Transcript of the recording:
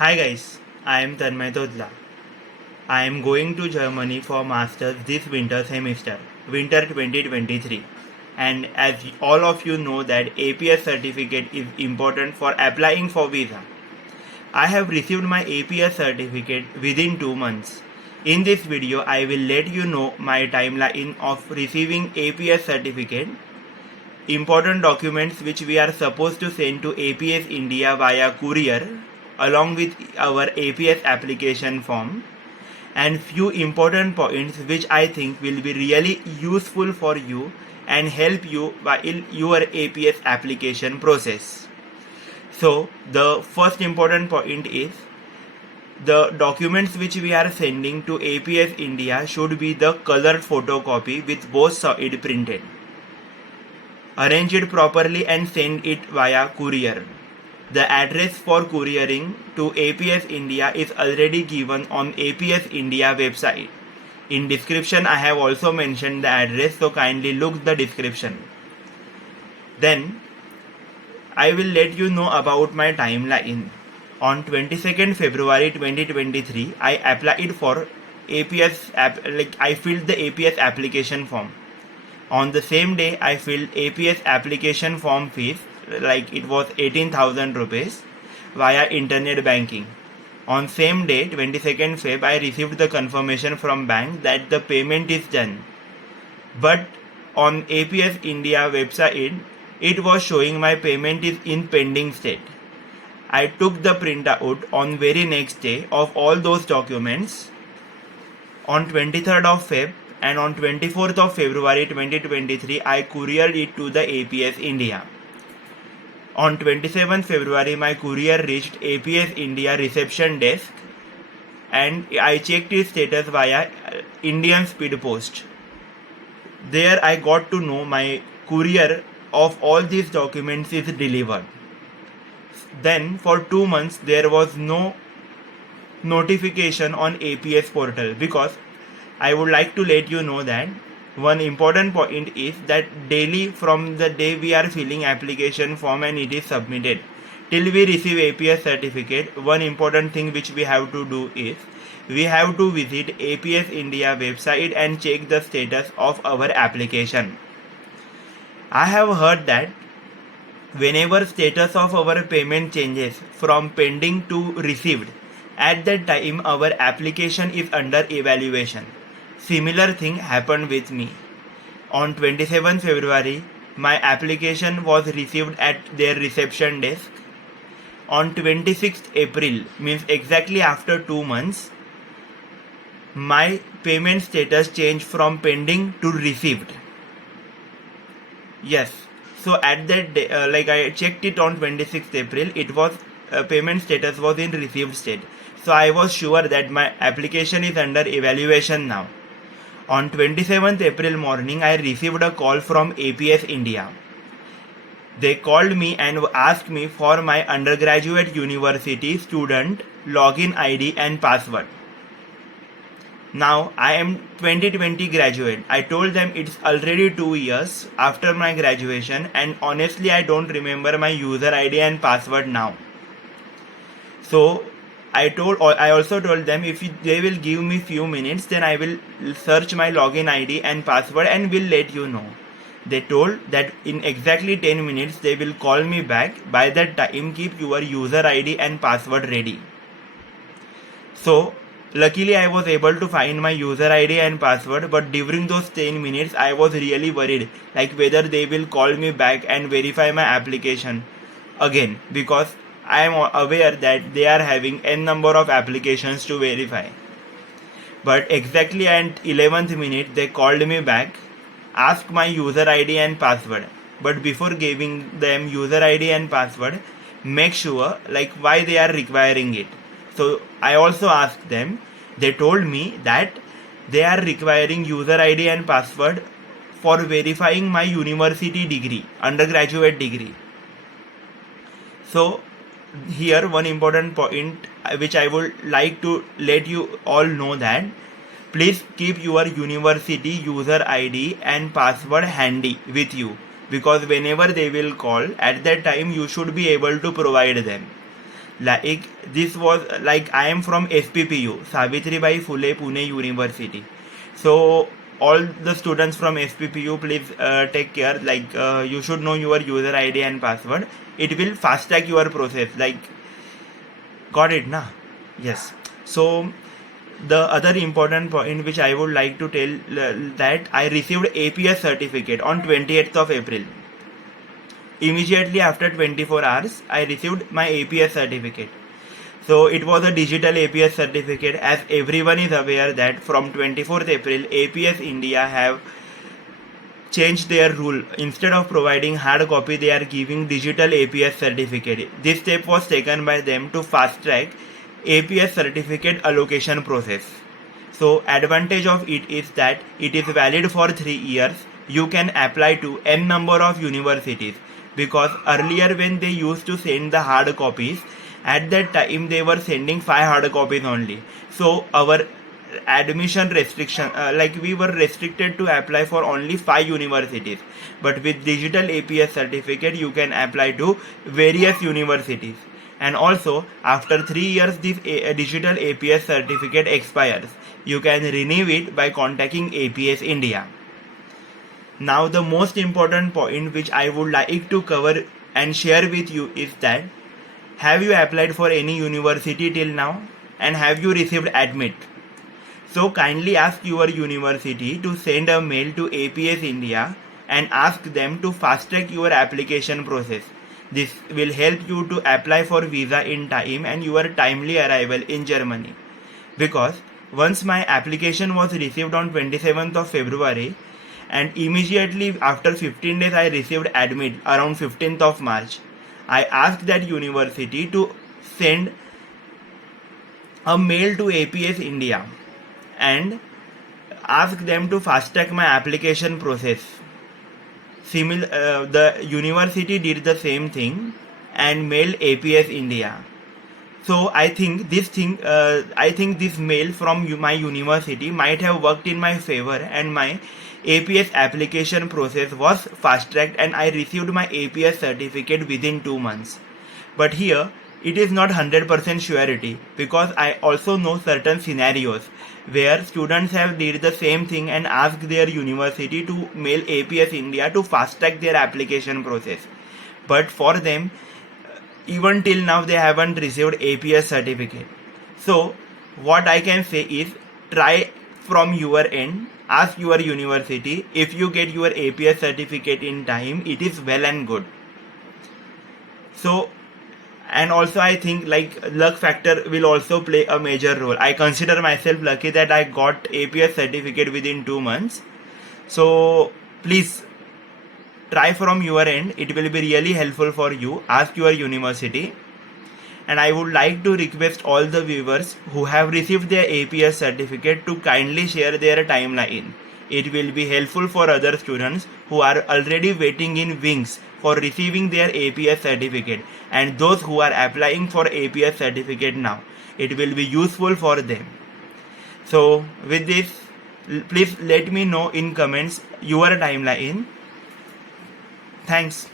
Hi guys, I am Tanmay Todla. I am going to Germany for masters this winter semester, winter 2023. And as all of you know that APS certificate is important for applying for visa. I have received my APS certificate within 2 months. In this video, I will let you know my timeline of receiving APS certificate, important documents which we are supposed to send to APS India via courier along with our APS application form, and few important points which I think will be really useful for you and help you while your APS application process. So the first important point is the documents which we are sending to APS India should be the colored photocopy with both sides printed. Arrange it properly and send it via courier. The address for couriering to APS India is already given on APS India website. In description I have also mentioned the address, so kindly look the description. Then I will let you know about my timeline. On 22nd February 2023 I applied for I filled the APS application form. On the same day I filled APS application form fees, like it was 18,000 rupees via internet banking. On same day 22nd Feb I received the confirmation from bank that the payment is done. But on APS India website it was showing my payment is in pending state. I took the printout on very next day of all those documents on 23rd of Feb, and on 24th of February 2023 I couriered it to the APS India. On 27th February my courier reached APS India reception desk and I checked its status via Indian Speed Post. There I got to know my courier of all these documents is delivered. Then for 2 months there was no notification on APS portal, because I would like to let you know that one important point is that daily from the day we are filling application form and it is submitted till we receive APS certificate, one important thing which we have to do is we have to visit APS India website and check the status of our application. I have heard that whenever status of our payment changes from pending to received, at that time our application is under evaluation. Similar thing happened with me. On 27th February, my application was received at their reception desk. On 26th April, means exactly after 2 months, my payment status changed from pending to received. Yes, so at that day, I checked it on 26th April, it was payment status was in received state. So I was sure that my application is under evaluation now. On 27th April morning, I received a call from APS India. They called me and asked me for my undergraduate university student login ID and password. Now I am 2020 graduate. I told them it's already 2 years after my graduation and honestly I don't remember my user ID and password now. So I also told them if they will give me few minutes, then I will search my login ID and password and will let you know. They told that in exactly 10 minutes they will call me back. By that time keep your user ID and password ready. So luckily I was able to find my user ID and password, but during those 10 minutes I was really worried like whether they will call me back and verify my application again, because I am aware that they are having n number of applications to verify. But exactly at 11th minute they called me back, asked my user ID and password. But before giving them user ID and password, make sure like why they are requiring it. So I also asked them. They told me that they are requiring user ID and password for verifying my university degree, undergraduate degree. So here one important point which I would like to let you all know that please keep your university user ID and password handy with you, because whenever they will call at that time you should be able to provide them. Like this was like I am from SPPU, Savitribai Phule Pune University. So all the students from SPPU, please take care. Like you should know your user ID and password. It will fast track your process. Like, got it, na? Yes. So the other important point which I would like to tell that I received APS certificate on 28th of April. Immediately after 24 hours, I received my APS certificate. So it was a digital APS certificate, as everyone is aware that from 24th April, APS India have changed their rule. Instead of providing hard copy, they are giving digital APS certificate. This step was taken by them to fast track APS certificate allocation process. So advantage of it is that it is valid for 3 years. You can apply to n number of universities, because earlier when they used to send the hard copies, at that time they were sending 5 hard copies only. So our admission restriction, like we were restricted to apply for only 5 universities, but with digital APS certificate you can apply to various universities. And also after 3 years this digital APS certificate expires. You can renew it by contacting APS India. Now the most important point which I would like to cover and share with you is that, have you applied for any university till now, and have you received admit? So kindly ask your university to send a mail to APS India and ask them to fast track your application process. This will help you to apply for visa in time and your timely arrival in Germany. Because once my application was received on 27th of February, and immediately after 15 days I received admit around 15th of March. I asked that university to send a mail to APS India and ask them to fast track my application process. The university did the same thing and mailed APS India. So I think this mail from my university might have worked in my favor, and my APS application process was fast tracked and I received my APS certificate within 2 months. But here it is not 100% surety, because I also know certain scenarios where students have did the same thing and asked their university to mail APS India to fast track their application process. But for them, even till now they haven't received APS certificate. So what I can say is, try from your end, ask your university. If you get your APS certificate in time, it is well and good. So, and also I think like luck factor will also play a major role. I consider myself lucky that I got APS certificate within 2 months. So please try from your end. It will be really helpful for you. Ask your university. And I would like to request all the viewers who have received their APS certificate to kindly share their timeline. It will be helpful for other students who are already waiting in wings for receiving their APS certificate, and those who are applying for APS certificate now. It will be useful for them. So with this, please let me know in comments your timeline. Thanks.